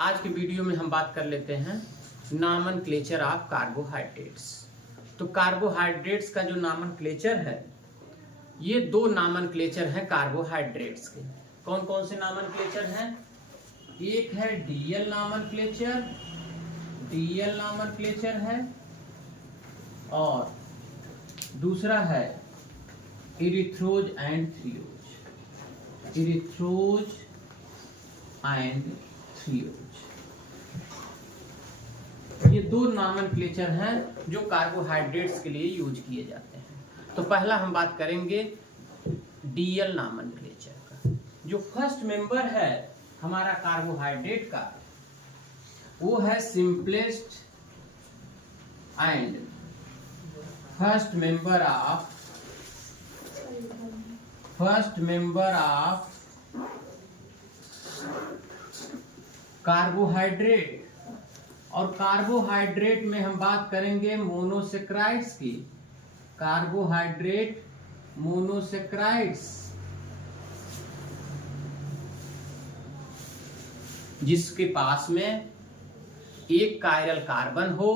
आज के वीडियो में हम बात कर लेते हैं नॉमेनक्लेचर ऑफ कार्बोहाइड्रेट्स। तो कार्बोहाइड्रेट्स का जो नॉमेनक्लेचर है, ये दो नॉमेनक्लेचर हैं कार्बोहाइड्रेट्स के। कौन कौन से नॉमेनक्लेचर हैं? एक है डीएल नॉमेनक्लेचर है और दूसरा है इरिथ्रोज एंड थ्रियोज। ये दो नॉमेनक्लेचर हैं जो कार्बोहाइड्रेट्स के लिए यूज किए जाते हैं। तो पहला हम बात करेंगे डीएल नॉमेनक्लेचर का। जो फर्स्ट मेंबर है हमारा कार्बोहाइड्रेट का, वो है simplest and first member of carbohydrate. और कार्बोहाइड्रेट में हम बात करेंगे मोनोसेक्राइड्स की। कार्बोहाइड्रेट मोनोसेक्राइड्स, जिसके पास में एक कायरल कार्बन हो,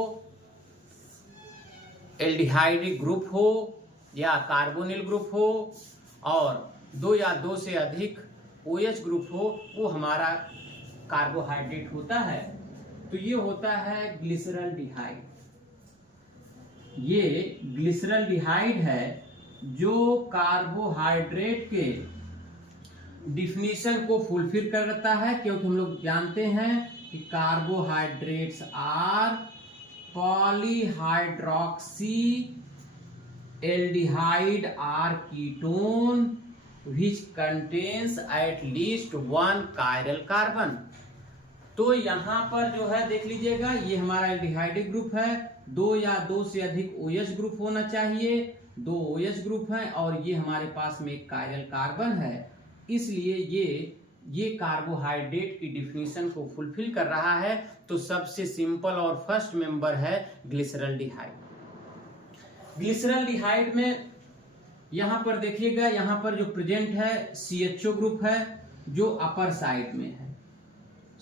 एल्डिहाइड ग्रुप हो या कार्बोनिल ग्रुप हो और दो या दो से अधिक OH ग्रुप हो, वो हमारा कार्बोहाइड्रेट होता है। तो ये होता है ग्लिसरल्डिहाइड। ये ग्लिसरल्डिहाइड है जो कार्बोहाइड्रेट के डिफिनीशन को फुलफिल करता है, क्योंकि हम लोग जानते हैं कि carbohydrates are polyhydroxy aldehyde or ketone which contains at least one chiral carbon। तो यहाँ पर जो है देख लीजिएगा, ये हमारा एल्डिहाइड ग्रुप है, दो या दो से अधिक OH ग्रुप होना चाहिए, दो OH ग्रुप हैं और ये हमारे पास में एक कायरल कार्बन है। इसलिए ये कार्बोहाइड्रेट की डिफिनीशन को फुलफिल कर रहा है। तो सबसे सिंपल और फर्स्ट मेंबर है ग्लिसरल्डिहाइड। ग्लिसरल्डिहाइड में यहां पर देखिएगा, यहां पर जो प्रेजेंट है CHO ग्रुप है जो अपर साइड में है।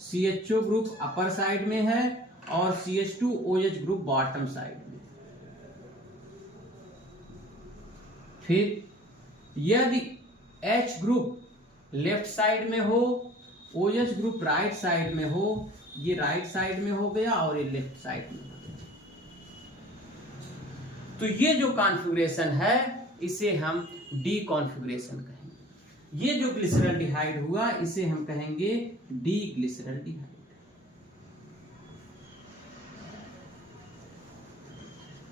CHO ग्रुप अपर साइड में है और CH2OH ग्रुप बॉटम साइड में। फिर यदि H ग्रुप लेफ्ट साइड में हो, OH ग्रुप राइट साइड में हो, ये राइट साइड में हो गया और ये लेफ्ट साइड में हो गया। तो ये जो कॉन्फ़िगरेशन है इसे हम डी कॉन्फ़िगरेशन कहेंगे। ये जो ग्लिसरल्डिहाइड हुआ इसे हम कहेंगे डी ग्लिसरल्डिहाइड।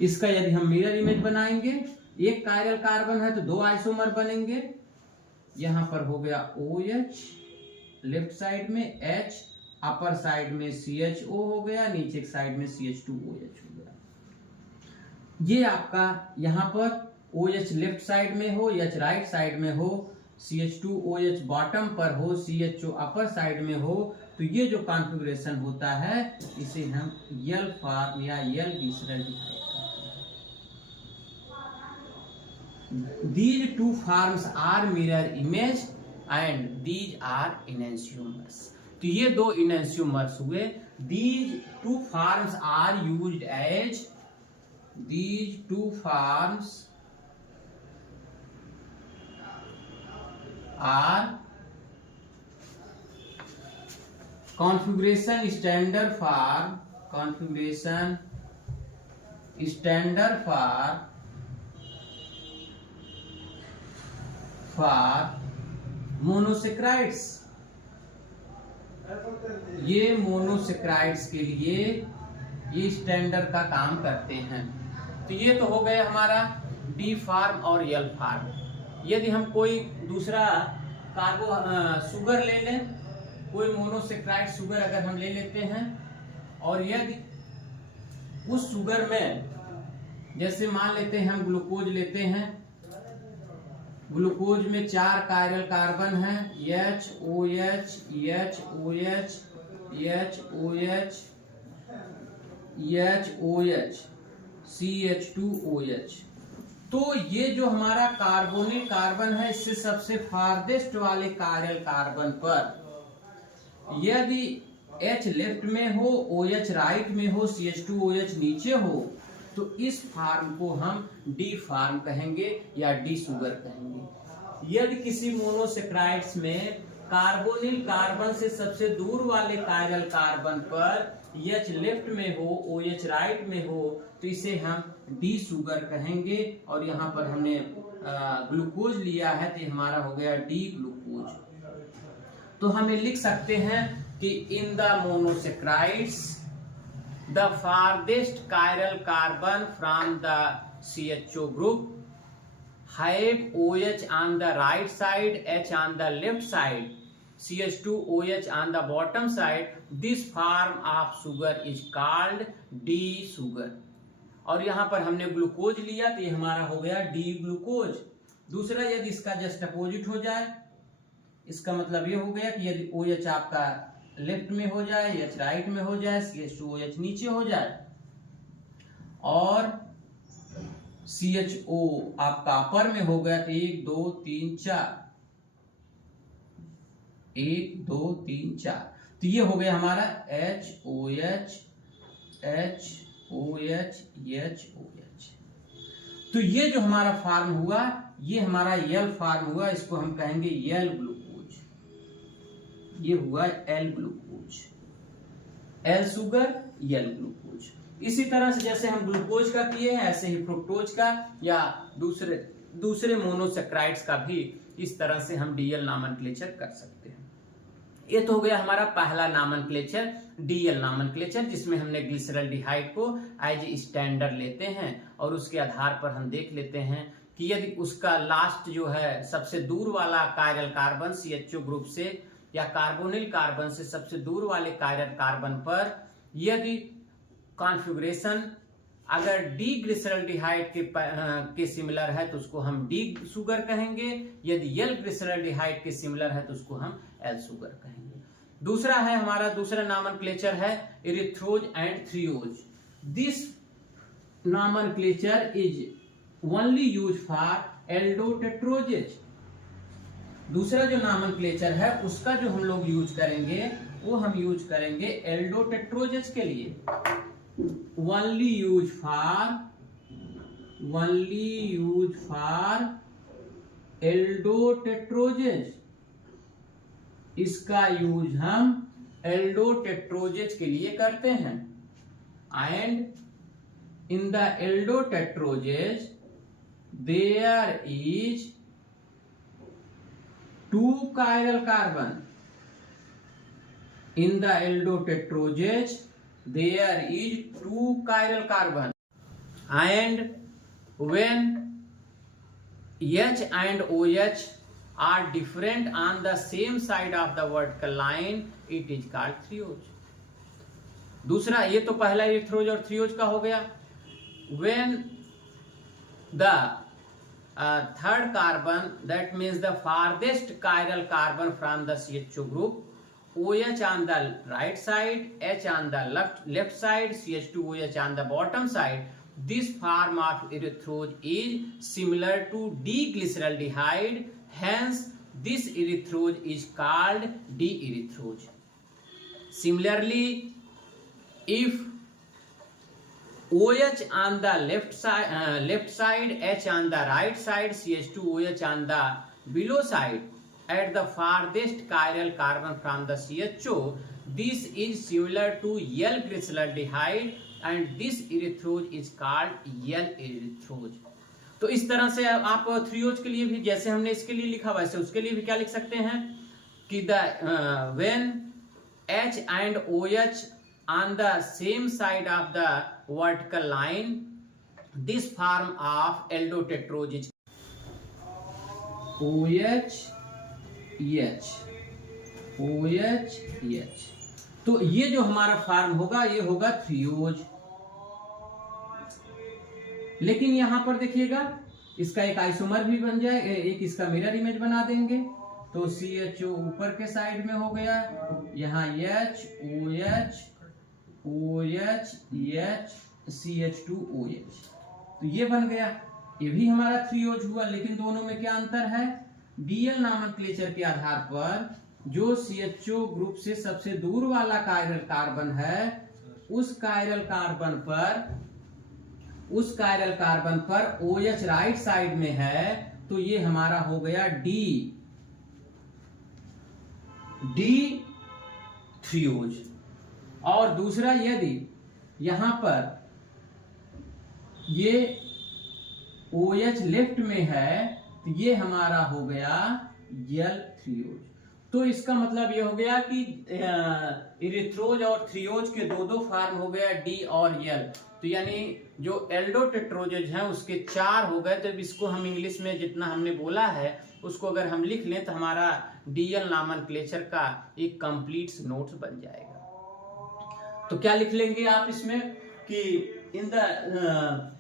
इसका यदि हम मिरर इमेज बनाएंगे, एक कायरल कार्बन है तो दो आइसोमर बनेंगे। यहां पर हो गया OH लेफ्ट साइड में, H अपर साइड में CHO हो गया, नीचे साइड में CH2OH हो गया। ये आपका यहां पर OH लेफ्ट साइड में हो, H राइट साइड में हो, CH2OH बॉटम पर हो, CHO अपर साइड में हो, तो ये जो कॉन्फ़िगरेशन होता है इसे हम यल फॉर्म या यल ग्लिसरल्डिहाइड कहते हैं। These two forms are mirror image and these are enantiomers। तो ये दो enantiomers हुए। These two forms are used as are configuration standard for monosaccharides। ये मोनोसेक्राइड्स के लिए ये स्टैंडर्ड का काम करते हैं। तो ये तो हो गया हमारा डी फार्म और यल फार्म। यदि हम कोई दूसरा शुगर ले लें, कोई मोनोसेक्राइड शुगर अगर हम ले लेते हैं और यदि उस शुगर में जैसे मान लेते हैं हम ग्लूकोज लेते हैं, ग्लूकोज में 4 कायरल कार्बन है, HOH HOH HOH HOH CH2OH। तो ये जो हमारा कार्बोनिल कार्बन है, इससे सबसे फारदेस्ट वाले कायरल कार्बन पर यदि H लेफ्ट में हो, OH राइट में हो, CH2OH नीचे हो, तो इस फार्म को हम डी फार्म कहेंगे या डी शुगर कहेंगे। यदि किसी मोनोसेक्राइड्स में कार्बोनिल कार्बन से सबसे दूर वाले कायरल कार्बन पर H लेफ्ट में हो, OH राइट में हो, तो इसे हम डी शुगर कहेंगे। और यहाँ पर हमने ग्लूकोज लिया है तो हमारा हो गया डी ग्लूकोज। तो हमें लिख सकते हैं कि in the monosaccharides the farthest chiral carbon from the CHO group have OH on the right side, H on the left side, CH2OH on the bottom side. This form of sugar is called D sugar. और यहाँ पर हमने glucose लिया तो ये हमारा हो गया डी ग्लूकोज। दूसरा, यदि इसका जस्ट अपोजिट हो जाए, इसका मतलब ये हो गया कि यदि OH आपका लेफ्ट में हो जाए, H राइट में हो जाए, CH2OH नीचे हो जाए और CHO आपका अपर में हो गया तो 1 2 3 4, 1 2 3 4, तो ये हो गया हमारा HOH HOH HOH। तो ये जो हमारा फार्म हुआ, ये हमारा एल फार्म हुआ, इसको हम कहेंगे एल ग्लूकोज। ये हुआ L glucose, L sugar L glucose. इसी तरह से जैसे हम ग्लूकोज का किए हैं, ऐसे ही फ्रुक्टोज का या दूसरे मोनोसेक्राइड्स का भी इस तरह से हम डीएल नॉमेनक्लेचर कर सकते हैं। ये तो हो गया हमारा पहला नॉमेनक्लेचर, डीएल नॉमेनक्लेचर, जिसमें हमने ग्लिसरल्डिहाइड को एज ए स्टैंडर्ड लेते हैं और उसके आधार पर हम देख लेते हैं कि यदि उसका लास्ट जो है सबसे दूर वाला कायरल कार्बन CHO ग्रुप से या कार्बोनिल कार्बन से सबसे दूर वाले कायरल कार्बन पर यदि कॉन्फ़िगरेशन अगर डी ग्लिसरल्डिहाइड के सिमिलर है तो उसको हम डी शुगर कहेंगे, यदि एल ग्लिसरल्डिहाइड के सिमिलर है तो उसको हम एल शुगर कहेंगे। दूसरा है हमारा दूसरा नॉमेनक्लेचर है erythrose and threose. This nomenclature is only use for aldotetroses. दूसरा जो नॉमेनक्लेचर है उसका जो हम लोग यूज करेंगे वो हम यूज करेंगे एल्डोटेट्रोजेज के लिए। ओनली यूज फॉर एल्डोटेट्रोजेज, इसका यूज हम एल्डोटेट्रोजेज के लिए करते हैं। And in the aldotetroses there is 2 chiral carbon. In the aldotetroges there is 2 chiral carbon, and when H and OH are different on the same side of the vertical line, it is called threose. दूसरा, ये तो पहला इरिथ्रोज और थ्रियोज का हो गया। when the third carbon, that means the farthest chiral carbon from the CHO group, OH on the right side, H on the left side, CH2OH on the bottom side, this form of erythrose is similar to D-glyceraldehyde, hence this erythrose is called D-erythrose. Similarly, if OH on the left side, H on the right side, CH2OH on the below side, at the farthest chiral carbon from the CHO, this is similar to L-glyceraldehyde and this erythrose is called L-erythrose. तो इस तरह से आप थ्रियोज के लिए भी जैसे हमने इसके लिए लिखा वैसे उसके लिए भी क्या लिख सकते हैं कि when H and OH on the same side of the vertical line, this form of aldotetrose is OH OH। तो ये जो हमारा फॉर्म होगा ये होगा थ्रियोज। लेकिन यहां पर देखिएगा इसका एक आइसोमर भी बन जाए, एक इसका मिरर इमेज बना देंगे तो CHO ऊपर के साइड में हो गया, यहाँ H OH OH H CH2OH, तो ये बन गया। ये भी हमारा थ्रियोज हुआ। लेकिन दोनों में क्या अंतर है? डीएल नॉमेनक्लेचर के आधार पर जो CHO ग्रुप से सबसे दूर वाला कायरल कार्बन है उस कायरल कार्बन पर OH राइट साइड में है, तो ये हमारा हो गया डी थ्रियोज। और दूसरा, यदि यहां पर ये OH लेफ्ट में है तो ये हमारा हो गया यल थ्रियोज। तो इसका मतलब ये हो गया कि इरिथ्रोज और थ्रियोज के दो फॉर्म हो गया डी और यल। तो यानी जो एल्डोटेट्रोजेज हैं उसके 4 हो गए। तो इसको हम इंग्लिश में जितना हमने बोला है उसको अगर हम लिख लें तो हमारा डीएल नॉमेनक्लेचर का एक कंप्लीट नोट्स बन जाएगा। तो क्या लिख लेंगे आप इसमें कि in the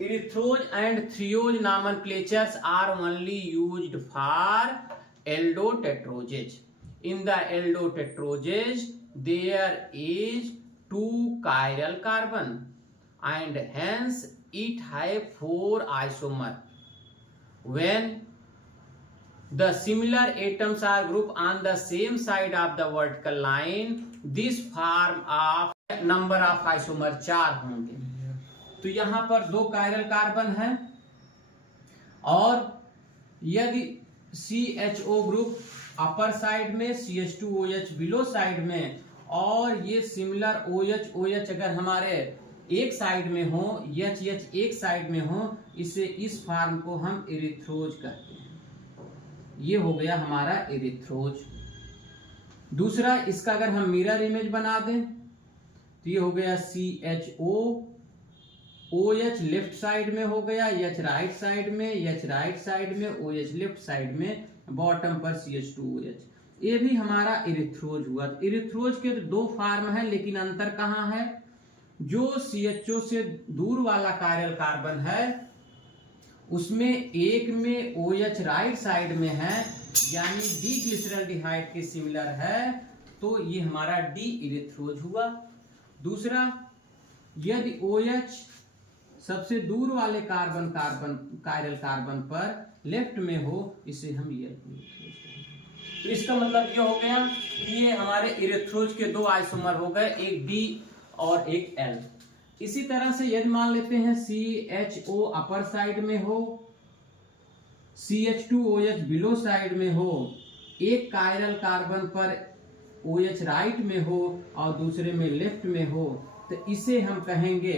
erythrose and threose nomenclatures are only used for aldotetroges. In the aldotetroges, there is 2 chiral carbon and hence it have 4 isomer. When the similar atoms are grouped on the same side of the vertical line, this form of number of isomer 4 होंगे। तो यहां पर 2 chiral carbon है और यदि CHO group upper side में, CH2OH below side में और ये सिमिलर OH अगर हमारे एक साइड में हो, HH एक साइड में हो, इसे इस फॉर्म को हम इरिथ्रोज कहते हैं। ये हो गया हमारा इरिथ्रोज। दूसरा, इसका अगर हम मिरर इमेज बना दें तो ये हो गया CHO, OH लेफ्ट साइड में हो गया, H राइट साइड में, H राइट साइड में, OH लेफ्ट साइड में, बॉटम पर CH2OH। ये भी हमारा इरिथ्रोज हुआ। इरिथ्रोज के 2 फॉर्म है लेकिन अंतर कहाँ है? जो CHO से दूर वाला कायरल कार्बन है उसमें एक में OH राइट साइड में है यानी डी ग्लिसरल्डिहाइड के सिमिलर है, तो ये हमारा डी इरिथ्रोज हुआ। दूसरा, यदि OH सबसे दूर वाले कायरल कार्बन पर लेफ्ट में हो, इसे हम यल इरिथ्रोज कहेंगे। तो इसका मतलब ये हो गया कि ये हमारे इरिथ्रोज के 2 आइसोमर हो गए, एक डी और एक एल। इसी तरह से यदि मान लेते हैं CHO अपर साइड में हो, CH2OH बिलो साइड में हो, एक कायरल कार्बन पर OH राइट में हो और दूसरे में लेफ्ट में हो, तो इसे हम कहेंगे